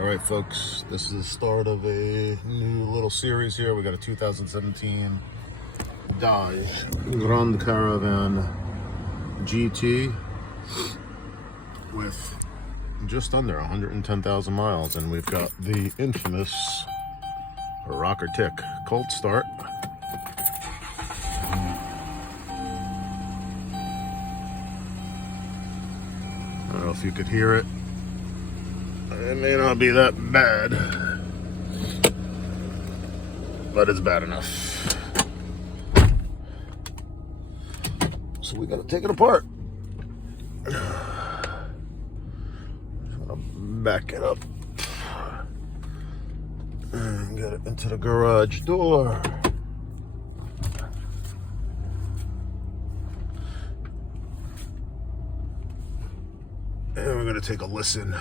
All right, folks, this is the start of a new little series here. We got a 2017 Dodge Grand Caravan GT with just under 110,000 miles, and we've got the infamous rocker tick cold start. I don't know if you could hear it. It may not be that bad, but it's bad enough. So we gotta take it apart. I'm gonna back it up and get it into the garage door. And we're gonna take a listen.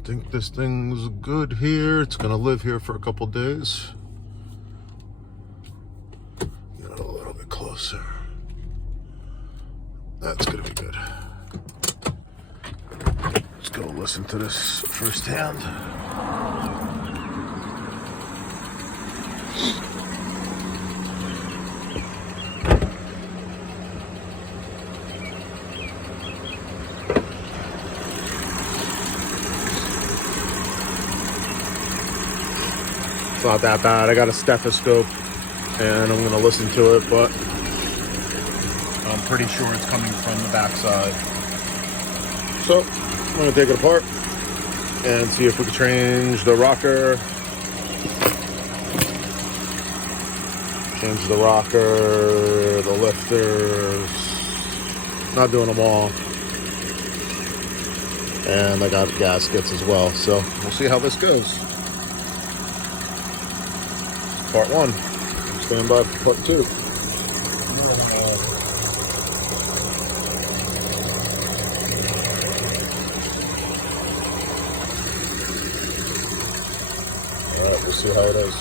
I think this thing's good here. It's gonna live here for a couple days. Get it a little bit closer. That's gonna be good. Let's go listen to this firsthand. It's not that bad. I got a stethoscope and I'm gonna listen to it, but I'm pretty sure it's coming from the backside. So I'm gonna take it apart and see if we can change the rocker. Change the rocker, the lifters. Not doing them all. And I got gaskets as well. So we'll see how this goes. Part one. Stand by for part two. All right, we'll see how it is.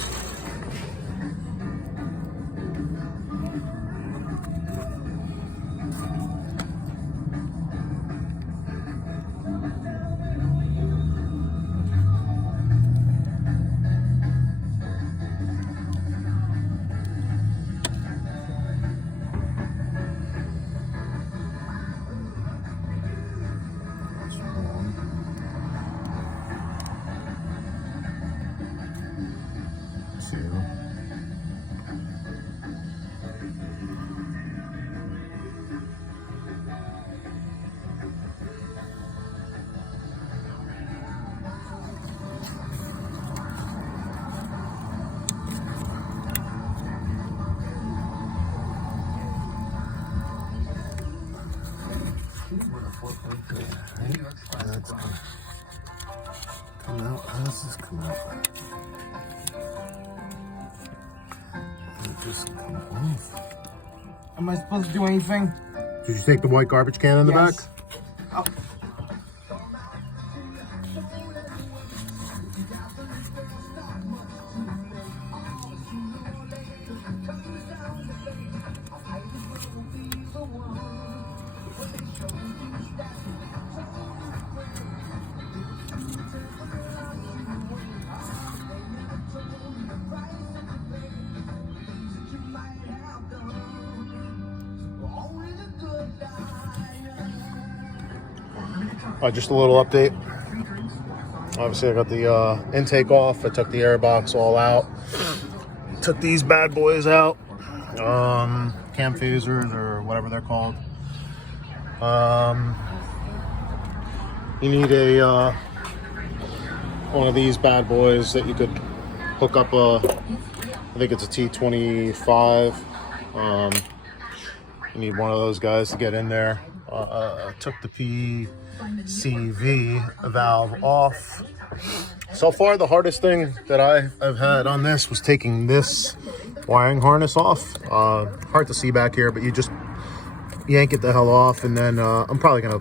That's gonna come out. How does this come out? It just come off. Am I supposed to do anything? Did you take the white garbage can in the back? Oh. Just a little update. Obviously, I got the intake off. I took the air box all out. Took these bad boys out. Cam phasers or whatever they're called. You need a one of these bad boys that you could hook up I think it's a T25. You need one of those guys to get in there. Took the PCV valve off. So far, the hardest thing that I've had on this was taking this wiring harness off. Hard to see back here, but you just yank it the hell off, and then I'm probably gonna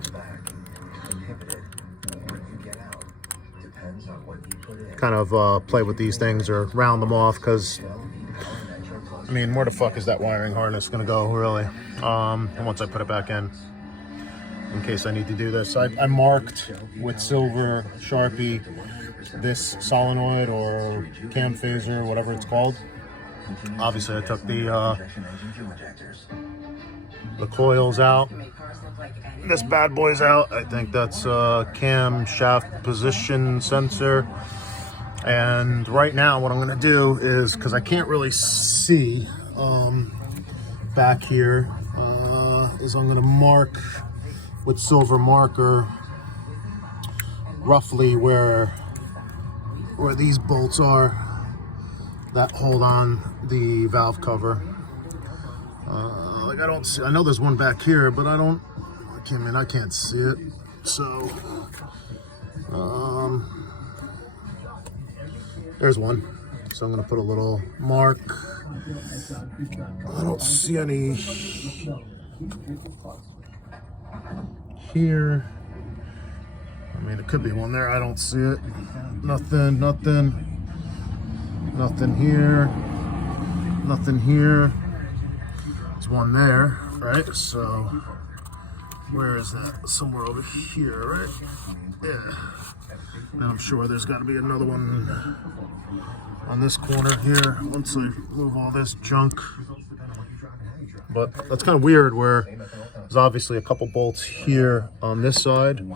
kind of play with these things or round them off, because I mean, where the fuck is that wiring harness gonna go, really? And once I put it back in, in case I need to do this. I marked with silver Sharpie this solenoid or cam phaser, whatever it's called. Obviously, I took the coils out. This bad boy's out. I think that's cam shaft position sensor. And right now, what I'm going to do is, because I can't really see back here, is I'm going to mark with silver marker roughly where these bolts are that hold on the valve cover. Like I don't see, I know there's one back here, but I can't see it. So there's one. So I'm gonna put a little mark. I don't see any here. I mean, it could be one there. I don't see it. Nothing here. Nothing here. There's one there, right? So where is that? Somewhere over here, right? Yeah. And I'm sure there's got to be another one on this corner here once I move all this junk. But that's kind of weird where there's obviously a couple bolts here on this side,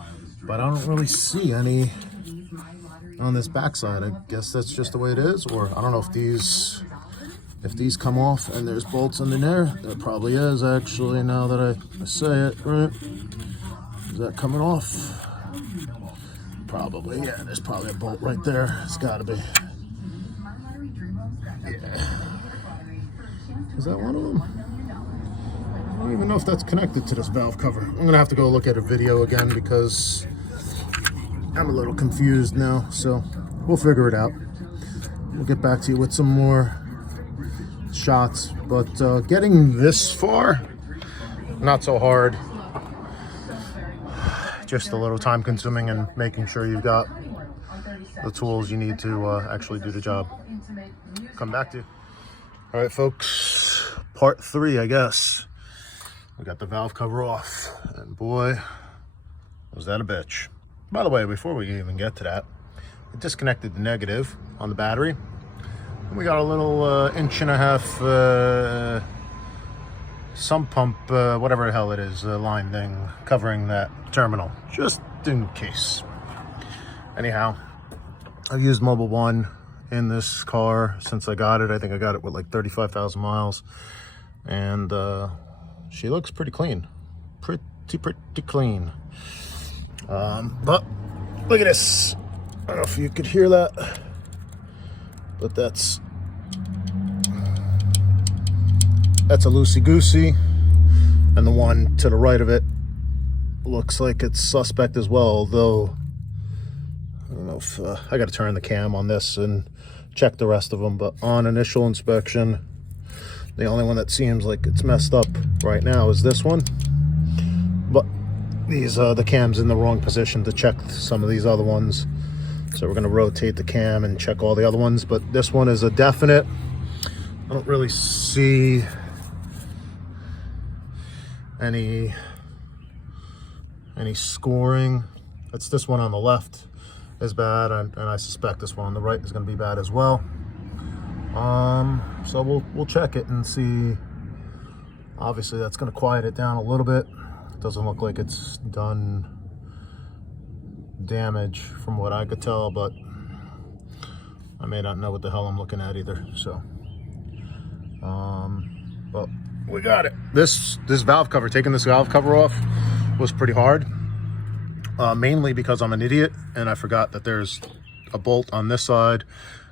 but I don't really see any on this back side. I guess that's just the way it is, or I don't know if these come off and there's bolts under there. There probably is, actually, now that I say it, right? Is that coming off? Probably, yeah, there's probably a bolt right there. It's gotta be. Yeah. Is that one of them? I don't even know if that's connected to this valve cover. I'm gonna have to go look at a video again because I'm a little confused now, so we'll figure it out. We'll get back to you with some more shots, but getting this far, not so hard. Just a little time consuming and making sure you've got the tools you need to actually do the job. Come back to you. All right, folks, part 3, I guess. We got the valve cover off, and boy, was that a bitch. By the way, before we even get to that, I disconnected the negative on the battery. And we got a little 1.5 inch sump pump, whatever the hell it is, line thing covering that terminal, just in case. Anyhow, I've used Mobile One in this car since I got it. I think I got it with like 35,000 miles, and she looks pretty clean, pretty clean. But look at this. I don't know if you could hear that, but that's a loosey-goosey, and the one to the right of it looks like it's suspect as well, although I don't know if I got to turn the cam on this and check the rest of them, but on initial inspection, the only one that seems like it's messed up right now is this one. But these the cam's in the wrong position to check some of these other ones, so we're going to rotate the cam and check all the other ones. But this one is a definite. I don't really see any scoring. It's this one on the left is bad, and I suspect this one on the right is going to be bad as well. So we'll check it and see. Obviously that's going to quiet it down a little bit. It doesn't look like it's done damage from what I could tell, but I may not know what the hell I'm looking at either. So but we got it. This valve cover, taking this valve cover off was pretty hard, mainly because I'm an idiot and I forgot that there's a bolt on this side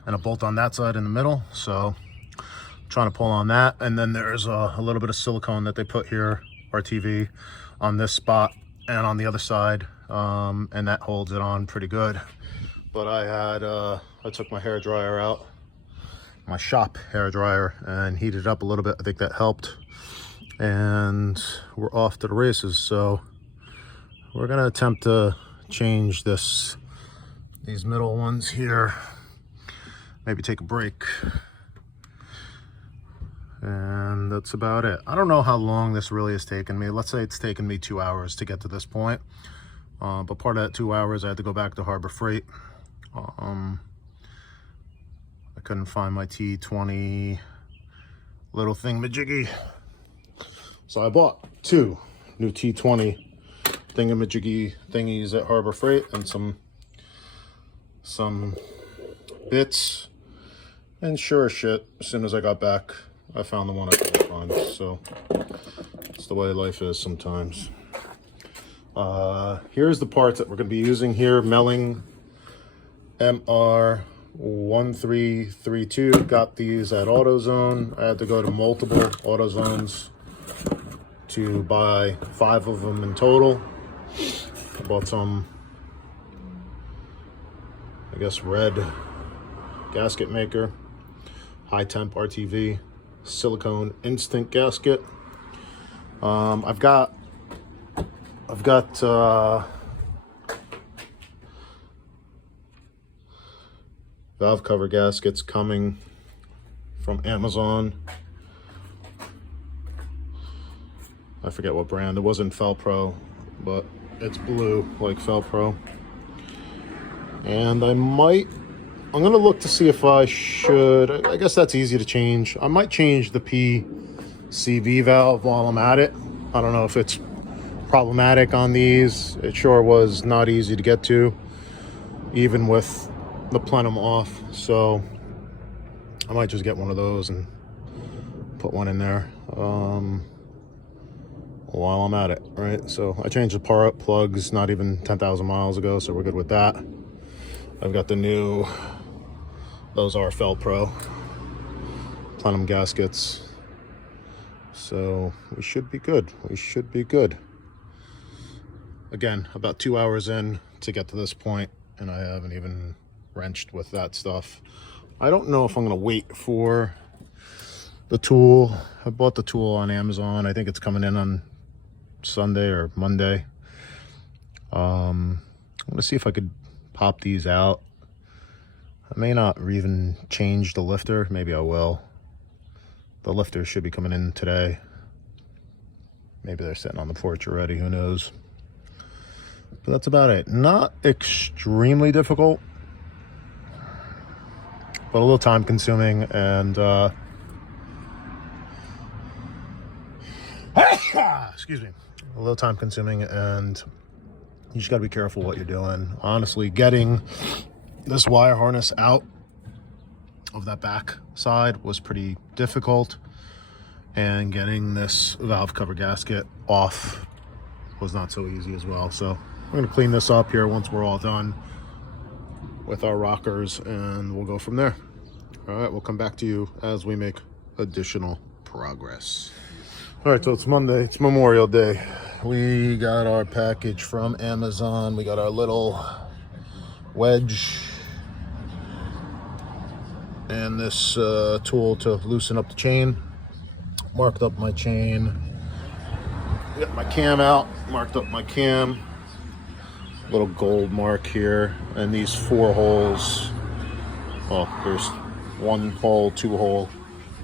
and a bolt on that side in the middle. So I'm trying to pull on that, and then there's a little bit of silicone that they put here, RTV, on this spot and on the other side, and that holds it on pretty good. But I took my hair dryer out, my shop hair dryer, and heated it up a little bit. I think that helped, and we're off to the races. So we're gonna attempt to change these middle ones here, maybe take a break And that's about it. I don't know how long this really has taken me. Let's say it's taken me 2 hours to get to this point. But part of that 2 hours, I had to go back to Harbor Freight. I couldn't find my T20 little thingamajiggy. So I bought 2 new T20 thingamajiggy thingies at Harbor Freight and some bits. And sure as shit, as soon as I got back, I found the one I couldn't find. So it's the way life is sometimes. Here's the parts that we're going to be using here. Melling MR1332. Got these at AutoZone. I had to go to multiple AutoZones to buy 5 of them in total. I bought some, I guess, red gasket maker, high temp RTV, silicone instant gasket. I've got valve cover gaskets coming from Amazon. I forget what brand. It wasn't Felpro, but it's blue like Felpro. And I'm gonna look to see if I should, I guess that's easy to change. I might change the PCV valve while I'm at it. I don't know if it's problematic on these. It sure was not easy to get to, even with the plenum off. So I might just get one of those and put one in there while I'm at it, right? So I changed the power plugs not even 10,000 miles ago, so we're good with that. I've got the new, those are Felpro plenum gaskets, so we should be good. We should be good. Again, about 2 hours in to get to this point, and I haven't even wrenched with that stuff. I don't know if I'm gonna wait for the tool. I bought the tool on Amazon. I think it's coming in on Sunday or Monday. I'm gonna see if I could pop these out. I may not even change the lifter. Maybe I will. The lifter should be coming in today. Maybe they're sitting on the porch already, who knows. But that's about it. Not extremely difficult, but a little time consuming, and excuse me, a little time consuming, and you just got to be careful what you're doing. Honestly, getting this wire harness out of that back side was pretty difficult, and getting this valve cover gasket off was not so easy as well. So I'm going to clean this up here once we're all done with our rockers, and we'll go from there. All right, we'll come back to you as we make additional progress. All right, so it's Monday, it's Memorial Day. We got our package from Amazon. We got our little wedge and this tool to loosen up the chain. Marked up my chain. Got my cam out, marked up my cam. Little gold mark here, and these 4 holes. Well, there's 1 hole, 2 hole,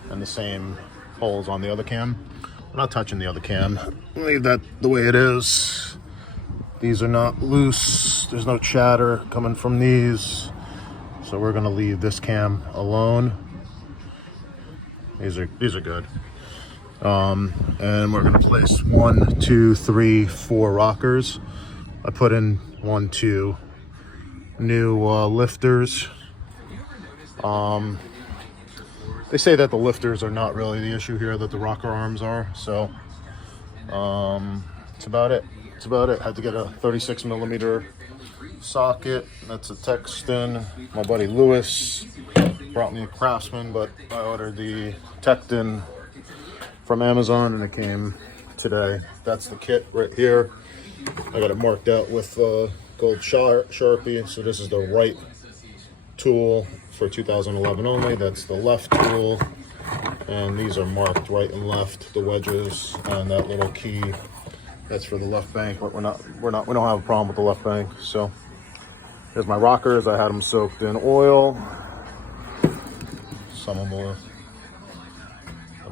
and the same holes on the other cam. I'm not touching the other cam. Leave that the way it is. These are not loose. There's no chatter coming from these. So we're gonna leave this cam alone. These are good. And we're gonna place 1, 2, 3, 4 rockers. I put in 1, 2 new lifters. They say that the lifters are not really the issue here, that the rocker arms are. So it's about it. It's about it. Had to get a 36 millimeter socket. That's a Texton. My buddy Lewis brought me a Craftsman, but I ordered the Texton from Amazon and it came today. That's the kit right here. I got it marked out with gold Sharpie. So this is the right tool for 2011 only. That's the left tool, and these are marked right and left. The wedges and that little key, that's for the left bank. But we don't have a problem with the left bank. So here's my rockers. I had them soaked in oil. Some of them were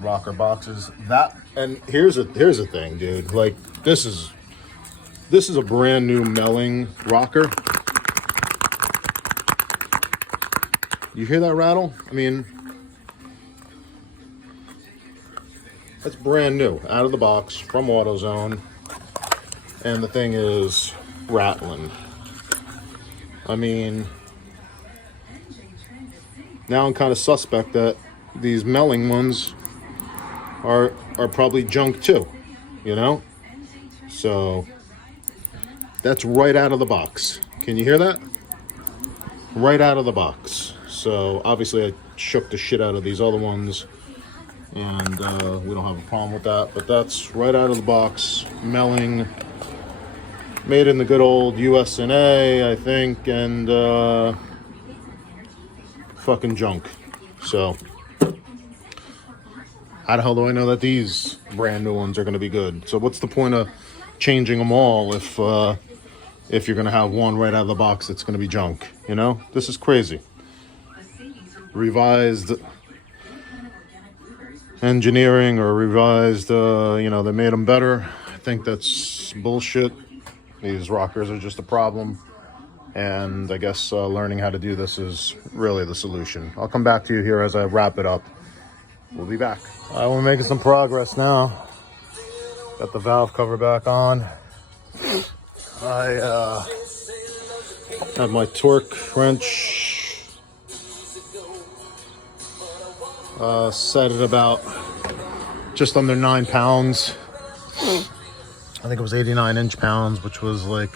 rocker boxes. That, and here's the thing, dude. Like, this is a brand new Melling rocker. You hear that rattle? I mean, that's brand new, out of the box from AutoZone, and the thing is rattling. I mean, now I'm kind of suspect that these Melling ones are probably junk too, you know? So that's right out of the box. Can you hear that? Right out of the box. So obviously I shook the shit out of these other ones, and we don't have a problem with that. But that's right out of the box. Melling, made in the good old USA, I think, and fucking junk. So how the hell do I know that these brand new ones are going to be good? So what's the point of changing them all if you're going to have one right out of the box that's going to be junk? You know, this is crazy. Revised engineering or revised, you know, they made them better. I think that's bullshit. These rockers are just a problem. And I guess learning how to do this is really the solution. I'll come back to you here as I wrap it up. We'll be back. We're making some progress now. Got the valve cover back on. I have my torque wrench set at about just under 9 pounds. I think it was 89 inch-pounds, which was like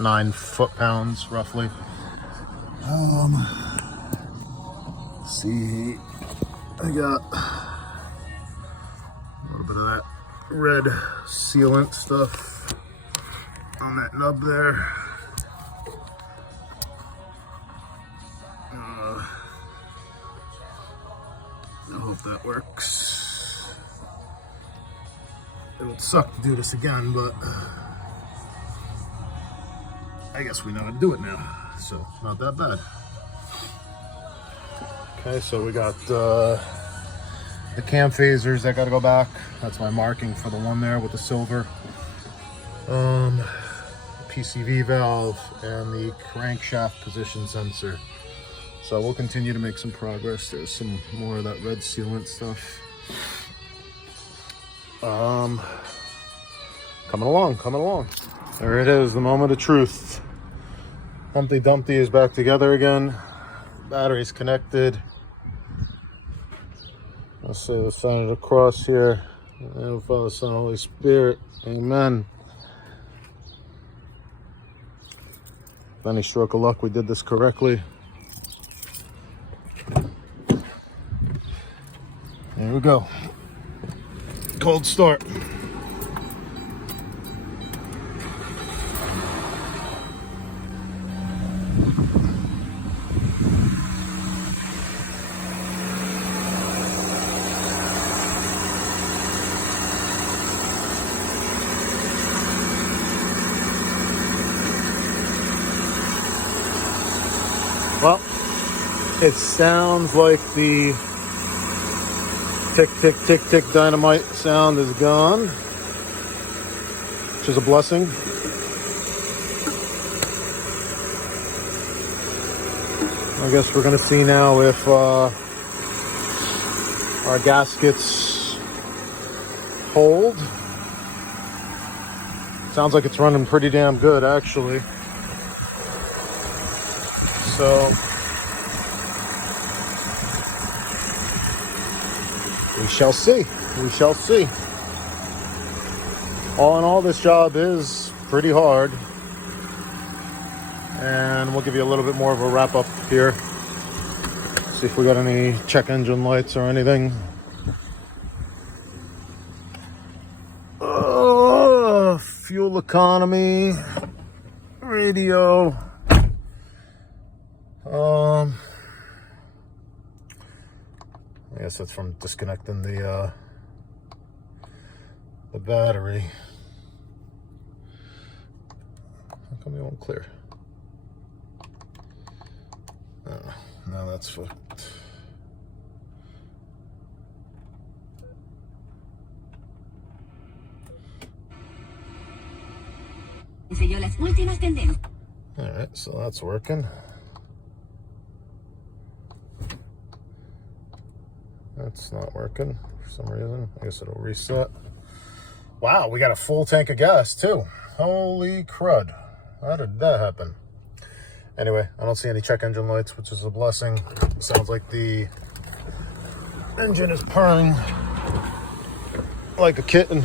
9 foot-pounds roughly. See, I got a little bit of that red sealant stuff on that nub there. I hope that works. It would suck to do this again, but I guess we know how to do it now, so not that bad. Okay, so we got the cam phasers that got to go back. That's my marking for the one there with the silver. PCV valve and the crankshaft position sensor. So we'll continue to make some progress. There's some more of that red sealant stuff. Coming along. There it is, the moment of truth. Humpty Dumpty is back together again. Battery's connected. I'll say the sign of the cross here. And Father, Son, Holy Spirit. Amen. With any stroke of luck, we did this correctly. There we go. Cold start. Well, it sounds like the tick, tick, tick, tick dynamite sound is gone, which is a blessing. I guess we're going to see now if our gaskets hold. Sounds like it's running pretty damn good, actually. So we shall see. All in all, this job is pretty hard, and we'll give you a little bit more of a wrap up here. See if we got any check engine lights or anything. Fuel economy, radio. I guess that's from disconnecting the battery. How come you won't clear? Oh, no, that's fucked. Enseñó las últimas tendencias. All right, so that's working. That's not working for some reason. I guess it'll reset. Wow, we got a full tank of gas too. Holy crud. How did that happen? Anyway, I don't see any check engine lights, which is a blessing. It sounds like the engine is purring like a kitten.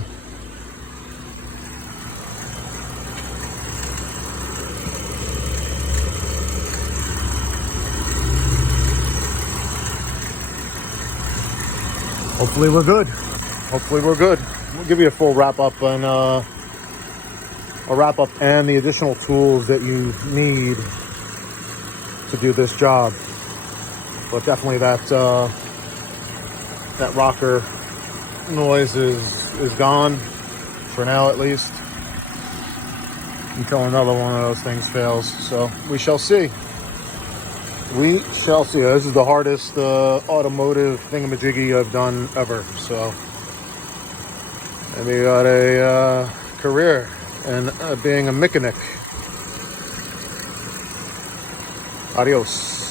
Hopefully we're good. Hopefully we're good. We'll give you a full wrap up and the additional tools that you need to do this job. But definitely that rocker noise is gone for now, at least, until another one of those things fails. So we shall see. We shall see. This is the hardest automotive thingamajiggy I've done ever. So maybe got a career in being a mechanic. Adios.